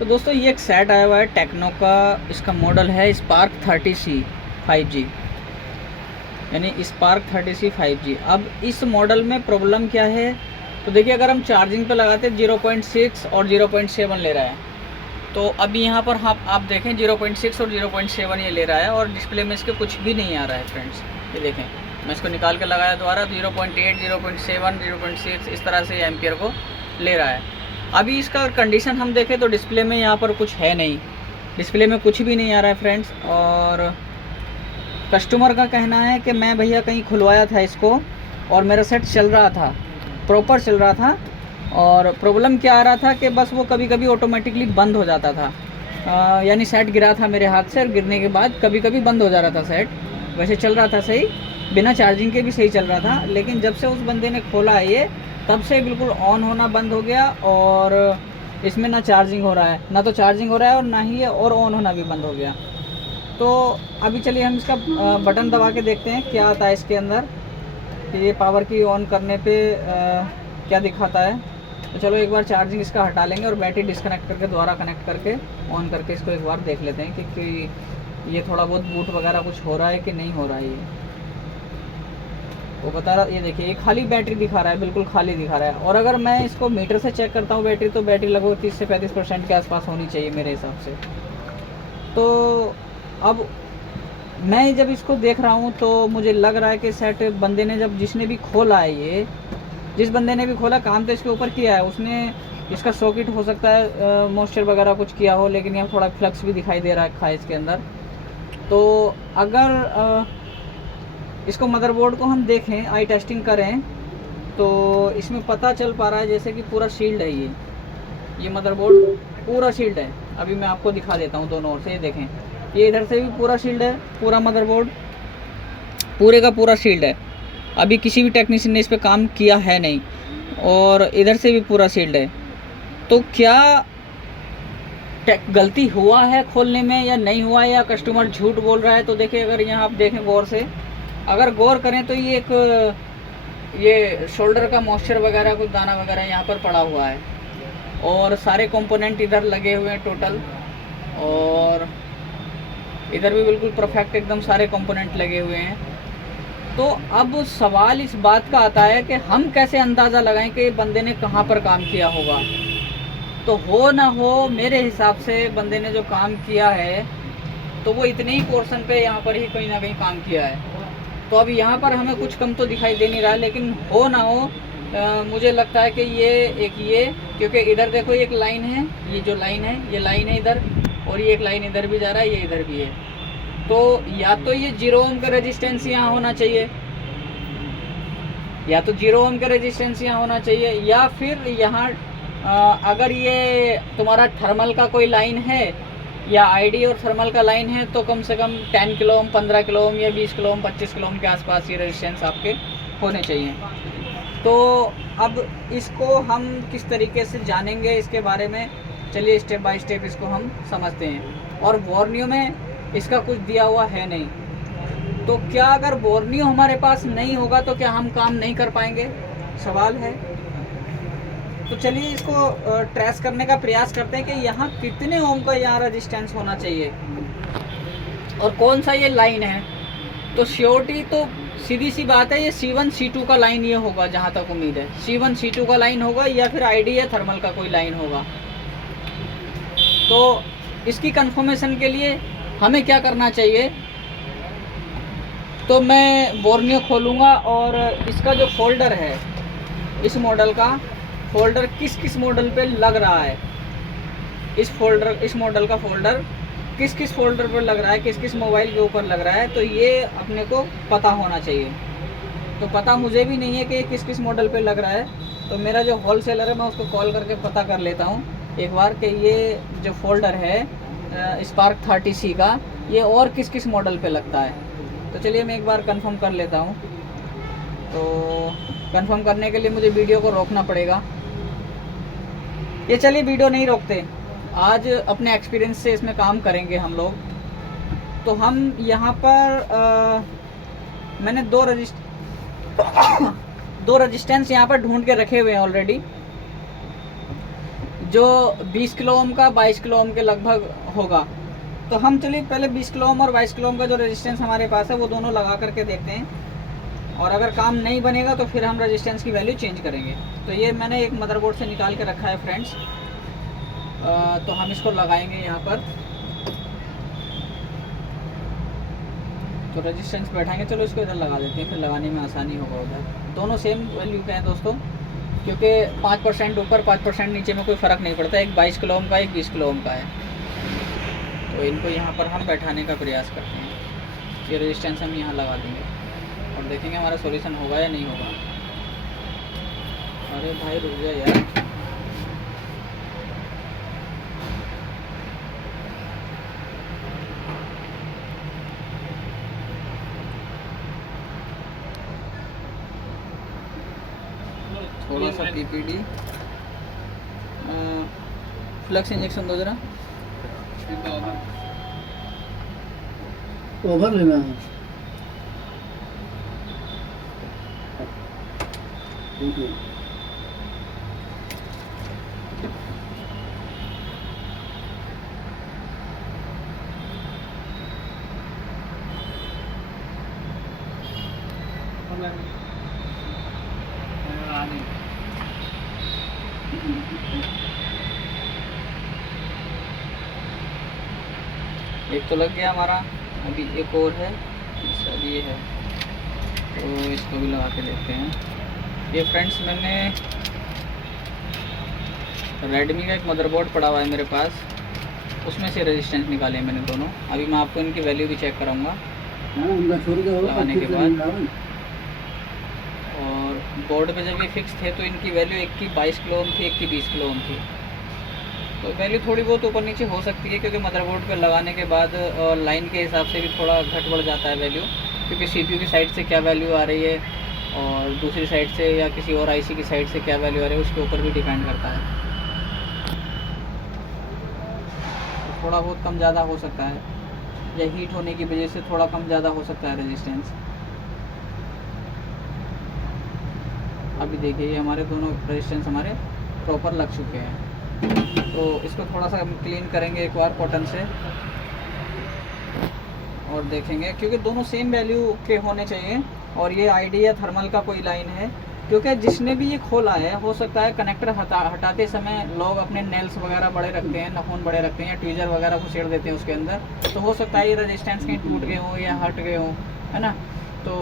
तो दोस्तों ये एक सेट आया हुआ है टेक्नो का, इसका मॉडल है स्पार्क 30C 5G, यानी स्पार्क 30C 5G। अब इस मॉडल में प्रॉब्लम क्या है, तो देखिए अगर हम चार्जिंग पे लगाते 0.6 और 0.7 ले रहा है, तो अभी यहाँ पर आप देखें 0.6 और 0.7 ये ले रहा है और डिस्प्ले में इसके कुछ भी नहीं आ रहा है फ्रेंड्स। ये देखें, मैं इसको निकाल के लगाया दोबारा, 0.8, 0.7, 0.6 इस तरह से एम्पियर को ले रहा है। अभी इसका कंडीशन हम देखें तो डिस्प्ले में यहाँ पर कुछ है नहीं, डिस्प्ले में कुछ भी नहीं आ रहा है फ्रेंड्स। और कस्टमर का कहना है कि मैं भैया कहीं खुलवाया था इसको और मेरा सेट चल रहा था, प्रॉपर चल रहा था, और प्रॉब्लम क्या आ रहा था कि बस वो कभी कभी ऑटोमेटिकली बंद हो जाता था। यानी सेट गिरा था मेरे हाथ से और गिरने के बाद कभी कभी बंद हो जा रहा था सेट। वैसे चल रहा था सही, बिना चार्जिंग के भी सही चल रहा था, लेकिन जब से उस बंदे ने खोला है ये, तब से बिल्कुल ऑन होना बंद हो गया और इसमें ना चार्जिंग हो रहा है, ना तो चार्जिंग हो रहा है और ना ही ये और ऑन होना भी बंद हो गया। तो अभी चलिए हम इसका बटन दबा के देखते हैं क्या आता है इसके अंदर, कि ये पावर की ऑन करने पे क्या दिखाता है। तो चलो एक बार चार्जिंग इसका हटा लेंगे और बैटरी डिस्कनेक्ट करके दोबारा कनेक्ट करके ऑन करके इसको एक बार देख लेते हैं कि ये थोड़ा बहुत बूट वगैरह कुछ हो रहा है कि नहीं हो रहा है। ये वो बता रहा, ये देखिए ये खाली बैटरी दिखा रहा है, बिल्कुल खाली दिखा रहा है। और अगर मैं इसको मीटर से चेक करता हूँ बैटरी, तो बैटरी लगभग 30 से 35% के आसपास होनी चाहिए मेरे हिसाब से। तो अब मैं जब इसको देख रहा हूँ तो मुझे लग रहा है कि सेट बंदे ने जिसने भी खोला है, ये जिस बंदे ने भी खोला, काम तो इसके ऊपर किया है उसने। इसका सॉकेट हो सकता है मॉइस्चर वगैरह कुछ किया हो, लेकिन यहाँ थोड़ा फ्लक्स भी दिखाई दे रहा है इसके अंदर। तो अगर इसको मदरबोर्ड को हम देखें, आई टेस्टिंग करें, तो इसमें पता चल पा रहा है जैसे कि पूरा शील्ड है ये मदरबोर्ड पूरा शील्ड है। अभी मैं आपको दिखा देता हूँ दोनों ओर से, ये देखें, ये इधर से भी पूरा शील्ड है, पूरा मदरबोर्ड पूरे का पूरा शील्ड है। अभी किसी भी टेक्नीशियन ने इस पर काम किया है नहीं, और इधर से भी पूरा शील्ड है। तो क्या गलती हुआ है खोलने में या नहीं हुआ है, या कस्टमर झूठ बोल रहा है? तो देखिए अगर यहाँ आप देखें गौर से, अगर गौर करें तो ये शोल्डर का मॉइस्चर वगैरह कुछ दाना वगैरह यहाँ पर पड़ा हुआ है, और सारे कंपोनेंट इधर लगे हुए हैं टोटल, और इधर भी बिल्कुल परफेक्ट एकदम सारे कंपोनेंट लगे हुए हैं। तो अब सवाल इस बात का आता है कि हम कैसे अंदाज़ा लगाएं कि बंदे ने कहाँ पर काम किया होगा। तो हो ना हो, मेरे हिसाब से बंदे ने जो काम किया है तो वो इतने ही पोर्शन पे यहाँ पर ही कहीं ना कहीं काम किया है। तो अब यहाँ पर हमें कुछ कम तो दिखाई दे नहीं रहा है, लेकिन हो ना हो मुझे लगता है कि ये क्योंकि इधर देखो एक लाइन है, ये जो लाइन है ये लाइन है इधर, और ये एक लाइन इधर भी जा रहा है, ये इधर भी है। तो या तो ये 0 ओम का रेजिस्टेंस यहाँ होना चाहिए, या तो 0 ओम का रेजिस्टेंस यहाँ होना चाहिए, या फिर यहाँ अगर ये तुम्हारा थर्मल का कोई लाइन है या आईडी और थर्मल का लाइन है, तो कम से कम 10 किलो ओम, 15 किलो ओम या 20 किलो ओम, 25 किलो ओम के आसपास ये रेजिस्टेंस आपके होने चाहिए। तो अब इसको हम किस तरीके से जानेंगे इसके बारे में, चलिए स्टेप बाय स्टेप इसको हम समझते हैं। और बोर्नियो में इसका कुछ दिया हुआ है नहीं, तो क्या अगर बोर्नियो हमारे पास नहीं होगा तो क्या हम काम नहीं कर पाएंगे, सवाल है। तो चलिए इसको ट्रेस करने का प्रयास करते हैं कि यहाँ कितने ओम का यहाँ रेजिस्टेंस होना चाहिए और कौन सा ये लाइन है। तो श्योरिटी तो सीधी सी बात है, ये C1 C2 का लाइन ये होगा, जहाँ तक उम्मीद है C1 C2 का लाइन होगा, या फिर आईडी या थर्मल का कोई लाइन होगा। तो इसकी कंफर्मेशन के लिए हमें क्या करना चाहिए, तो मैं बोर्नियो खोलूँगा और इसका जो फोल्डर है, इस मॉडल का फोल्डर किस मॉडल पे लग रहा है, इस मॉडल का फोल्डर किस फोल्डर पर लग रहा है, किस मोबाइल के ऊपर लग रहा है, तो ये अपने को पता होना चाहिए। तो पता मुझे भी नहीं है कि किस मॉडल पे लग रहा है। तो मेरा जो होलसेलर है मैं उसको कॉल करके पता कर लेता हूँ एक बार कि ये जो फोल्डर है स्पार्क 30C का, ये और किस मॉडल पे लगता है। तो चलिए मैं एक बार कंफर्म कर लेता हूँ। तो कंफर्म करने के लिए मुझे वीडियो को रोकना पड़ेगा। ये चलिए वीडियो नहीं रोकते, आज अपने एक्सपीरियंस से इसमें काम करेंगे हम लोग। तो हम यहाँ पर मैंने दो रजिस्टेंस यहाँ पर ढूंढ के रखे हुए हैं ऑलरेडी। जो 20 किलो ओम का 22 किलो ओम के लगभग होगा। तो हम चलिए पहले 20 किलो ओम और 22 किलो ओम का जो रेजिस्टेंस हमारे पास है वो दोनों लगा करके देखते हैं, और अगर काम नहीं बनेगा तो फिर हम रेजिस्टेंस की वैल्यू चेंज करेंगे। तो ये मैंने एक मदरबोर्ड से निकाल के रखा है फ्रेंड्स, तो हम इसको लगाएंगे यहाँ पर। तो रेजिस्टेंस बैठाएंगे, चलो इसको इधर लगा देते हैं, फिर लगाने में आसानी होगा उधर। दोनों सेम वैल्यू के हैं दोस्तों, क्योंकि 5% ऊपर 5% नीचे में कोई फ़र्क नहीं पड़ता। एक 22 किलो ओम का, एक 20 किलो ओम का है। तो इनको यहाँ पर हम बैठाने का प्रयास करते हैं। ये रेजिस्टेंस हम यहाँ लगा देंगे और देखेंगे हमारा सॉल्यूशन होगा या नहीं होगा। अरे भाई रुक जा यार। थोड़ा सा पीपीडी फ्लक्स इंजेक्शन दो जरा। ओवर लेना है। Thank you. एक तो लग गया हमारा, अभी एक और है, सब ये है, तो इसको भी लगा के देखते हैं। ये फ्रेंड्स मैंने रेडमी का एक मदरबोर्ड पड़ा हुआ है मेरे पास, उसमें से रेजिस्टेंस निकाले मैंने दोनों। अभी मैं आपको इनकी वैल्यू भी चेक कराऊंगा लगाने के बाद। और बोर्ड पे जब ये फिक्स थे तो इनकी वैल्यू एक की 22 किलो ओम थी, एक की 20 किलो ओम थी। तो वैल्यू थोड़ी बहुत ऊपर नीचे हो सकती है, क्योंकि मदरबोर्ड पे लगाने के बाद लाइन के हिसाब से भी थोड़ा घट बढ़ जाता है वैल्यू, क्योंकि सीपीयू की साइड से क्या वैल्यू आ रही है और दूसरी साइड से या किसी और आईसी की साइड से क्या वैल्यू आ रही है, उसके ऊपर भी डिपेंड करता है। तो थोड़ा बहुत कम ज़्यादा हो सकता है, या हीट होने की वजह से थोड़ा कम ज़्यादा हो सकता है रेजिस्टेंस। अभी देखिए ये हमारे दोनों रेजिस्टेंस हमारे प्रॉपर लग चुके हैं। तो इसको थोड़ा सा हम क्लीन करेंगे एक बार कॉटन से और देखेंगे, क्योंकि दोनों सेम वैल्यू के होने चाहिए। और ये आईडी या थर्मल का कोई लाइन है, क्योंकि जिसने भी ये खोला है, हो सकता है कनेक्टर हटाते समय लोग अपने नेल्स वगैरह बड़े रखते हैं, नाखून बड़े रखते हैं, ट्वीजर वगैरह घुसेड़ देते हैं उसके अंदर, तो हो सकता है ये रेजिस्टेंस कहीं टूट गए हों या हट गए हों, है ना। तो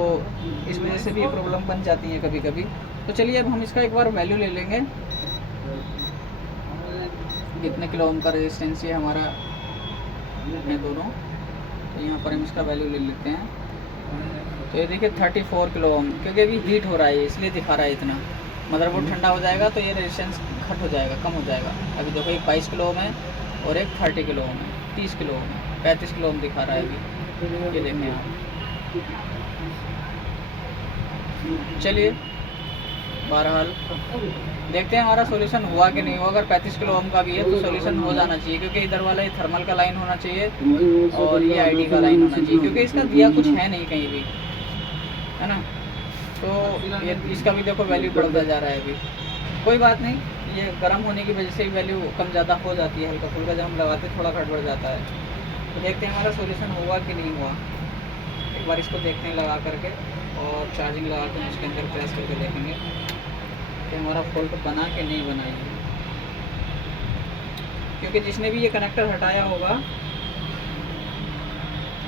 इस वजह से भी ये प्रॉब्लम बन जाती है कभी कभी। तो चलिए अब हम इसका एक बार वैल्यू ले लेंगे, कितने किलो ओम का रेजिस्टेंस है हमारा है दोनों। तो यहाँ पर हम इसका वैल्यू ले लेते हैं। तो ये देखिए 34 किलो ओम, क्योंकि अभी हीट हो रहा है इसलिए दिखा रहा है इतना। मदरबोर्ड ठंडा हो जाएगा तो ये रेजिस्टेंस घट हो जाएगा, कम हो जाएगा। अभी देखो एक 22 किलो ओम है और एक 30 किलो ओम है, 30 किलो ओम है, 35 किलो ओम दिखा रहा है अभी, ये देखें आप। चलिए बहरहाल देखते हैं हमारा सॉल्यूशन हुआ कि नहीं हुआ। अगर 35 किलो ओम का भी है तो सॉल्यूशन हो जाना चाहिए, क्योंकि इधर वाला ये थर्मल का लाइन होना चाहिए और ये आईडी का लाइन होना चाहिए, क्योंकि इसका दिया कुछ है नहीं कहीं भी, है ना। तो ये इसका भी देखो वैल्यू बढ़ता जा रहा है अभी। कोई बात नहीं, ये गर्म होने की वजह से ही वैल्यू कम ज़्यादा हो जाती है, हल्का फुल्का जब हम लगाते थोड़ा घट बढ़ जाता है। तो देखते हैं हमारा सॉल्यूशन हुआ कि नहीं हुआ। एक बार इसको देखते हैं लगा करके, और चार्जिंग लगा के उसके अंदर प्रेस करके देखेंगे कि हमारा फॉल्ट बना कि नहीं बना ये। क्योंकि जिसने भी ये कनेक्टर हटाया होगा,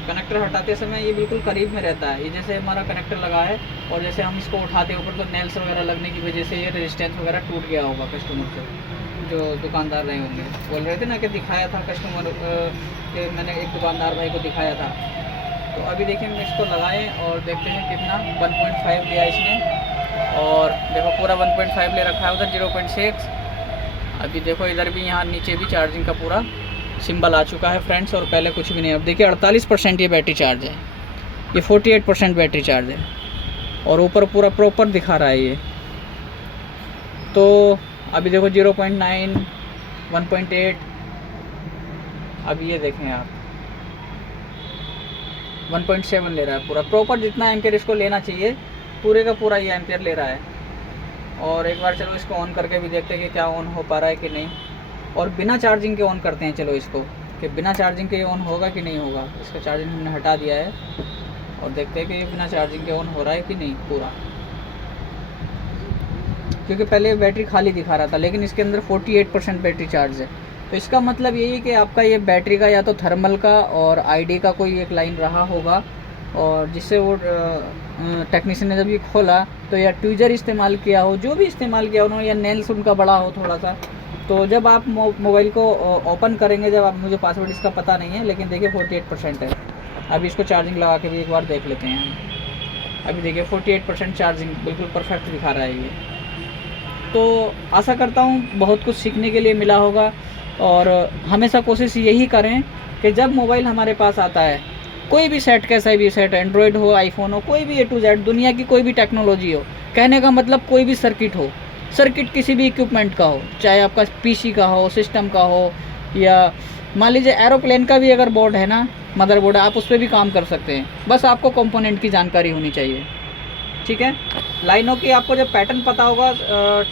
कनेक्टर हटाते समय ये बिल्कुल करीब में रहता है। ये जैसे हमारा कनेक्टर लगा है और जैसे हम इसको उठाते ऊपर तो नेल्स वगैरह लगने की वजह से ये रेजिस्टेंस वगैरह टूट गया होगा कस्टमर से, जो दुकानदार रहे होंगे। बोल रहे थे ना कि दिखाया था कस्टमर के, मैंने एक दुकानदार भाई को दिखाया था। तो अभी देखिए हम इसको लगाएं और देखते हैं कितना 1.5 लिया इसने, और देखो पूरा 1.5 ले रखा है, उधर 0.6। अभी देखो इधर भी, यहाँ नीचे भी चार्जिंग का पूरा सिंबल आ चुका है फ्रेंड्स, और पहले कुछ भी नहीं। अब देखिए 48% ये बैटरी चार्ज है, ये 48% बैटरी चार्ज है, और ऊपर पूरा प्रॉपर दिखा रहा है ये। तो अभी देखो 0.9, 1.8, अब ये देखें आप 1.7 ले रहा है पूरा प्रॉपर, जितना एम्पियर इसको लेना चाहिए पूरे का पूरा ये एम्पियर ले रहा है। और एक बार चलो इसको ऑन करके भी देखते हैं कि क्या ऑन हो पा रहा है कि नहीं। और बिना चार्जिंग के ऑन करते हैं। चलो इसको, कि बिना चार्जिंग के ऑन होगा कि नहीं होगा। इसका चार्जिंग हमने हटा दिया है और देखते हैं कि ये बिना चार्जिंग के ऑन हो रहा है कि नहीं पूरा, क्योंकि पहले बैटरी खाली दिखा रहा था, लेकिन इसके अंदर 48% बैटरी चार्ज है। तो इसका मतलब यही है कि आपका ये बैटरी का या तो थर्मल का और आईडी का कोई एक लाइन रहा होगा, और जिससे वो टेक्नीशियन ने जब ये खोला तो या ट्वीजर इस्तेमाल किया हो, जो भी इस्तेमाल किया उन्होंने, या नेल्स उनका बड़ा हो थोड़ा सा। तो जब आप मोबाइल को ओपन करेंगे, जब आप, मुझे पासवर्ड इसका पता नहीं है, लेकिन देखिए 48% है। अभी इसको चार्जिंग लगा के भी एक बार देख लेते हैं। अभी देखिए 48% चार्जिंग बिल्कुल परफेक्ट दिखा रहा है ये। तो आशा करता हूँ बहुत कुछ सीखने के लिए मिला होगा, और हमेशा कोशिश यही करें कि जब मोबाइल हमारे पास आता है, कोई भी सेट, कैसा भी सेट, एंड्रॉयड हो, आईफोन हो, कोई भी A to Z दुनिया की कोई भी टेक्नोलॉजी हो, कहने का मतलब कोई भी सर्किट हो, सर्किट किसी भी इक्विपमेंट का हो, चाहे आपका पीसी का हो, सिस्टम का हो, या मान लीजिए एरोप्लेन का भी अगर बोर्ड है ना, मदरबोर्ड, आप उस पर भी काम कर सकते हैं। बस आपको कंपोनेंट की जानकारी होनी चाहिए, ठीक है। लाइनों की आपको जब पैटर्न पता होगा,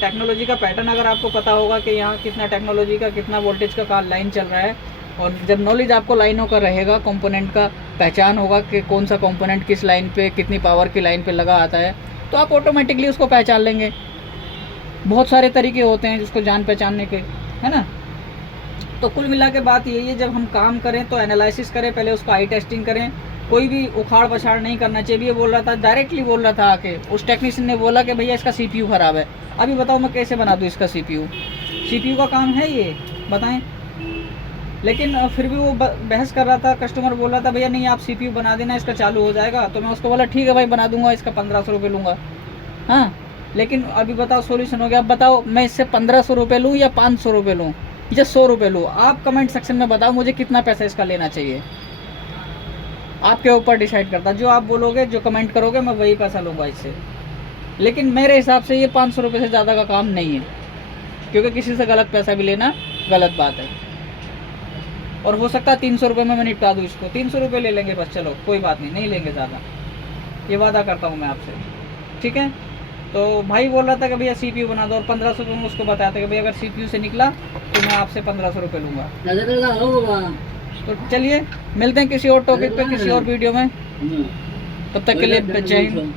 टेक्नोलॉजी का पैटर्न अगर आपको पता होगा कि यहाँ कितना टेक्नोलॉजी का, कितना वोल्टेज का लाइन चल रहा है, और जब नॉलेज आपको लाइनों का रहेगा, कंपोनेंट का पहचान होगा कि कौन सा कंपोनेंट किस लाइन पे, कितनी पावर की लाइन पे लगा आता है, तो आप ऑटोमेटिकली उसको पहचान लेंगे। बहुत सारे तरीके होते हैं जिसको जान पहचानने के, है ना। तो कुल मिला के बात यही है, जब हम काम करें तो एनालिसिस करें, पहले उसका आई टेस्टिंग करें। कोई भी उखाड़ पछाड़ नहीं करना चाहिए। ये बोल रहा था, डायरेक्टली बोल रहा था आके, उस टेक्नीशियन ने बोला कि भैया इसका CPU ख़राब है। अभी बताओ मैं कैसे बना दूँ इसका CPU का काम है ये, बताएं। लेकिन फिर भी वो बहस कर रहा था, कस्टमर बोल रहा था भैया नहीं आप CPU बना देना, इसका चालू हो जाएगा। तो मैं उसको बोला ठीक है भाई बना दूंगा, इसका 1500 रुपये लूँगा। हाँ, लेकिन अभी बताओ सोल्यूशन हो गया। अब बताओ मैं इससे 1500 रुपये लूँ या 500 रुपये लूँ या 100 रुपये लूँ, आप कमेंट सेक्शन में बताओ मुझे कितना पैसा इसका लेना चाहिए। आपके ऊपर डिसाइड करता, जो आप बोलोगे, जो कमेंट करोगे, मैं वही पैसा लूँगा इससे। लेकिन मेरे हिसाब से ये 500 रुपये से ज़्यादा का काम नहीं है, क्योंकि किसी से गलत पैसा भी लेना गलत बात है। और हो सकता है 300 रुपये में मैं निपटा दूँ इसको, 300 रुपये ले लेंगे बस, चलो कोई बात नहीं, नहीं लेंगे ज़्यादा, ये वादा करता हूँ मैं आपसे, ठीक है। तो भाई बोल रहा था कि भैया CPU बना दो, और 1500 रुपये उसको बताया था कि भैया अगर CPU से निकला तो मैं आपसे 1500 रुपये लूँगा। तो चलिए मिलते हैं किसी और टॉपिक पे, किसी और वीडियो में। तब तक के लिए जय हिंद।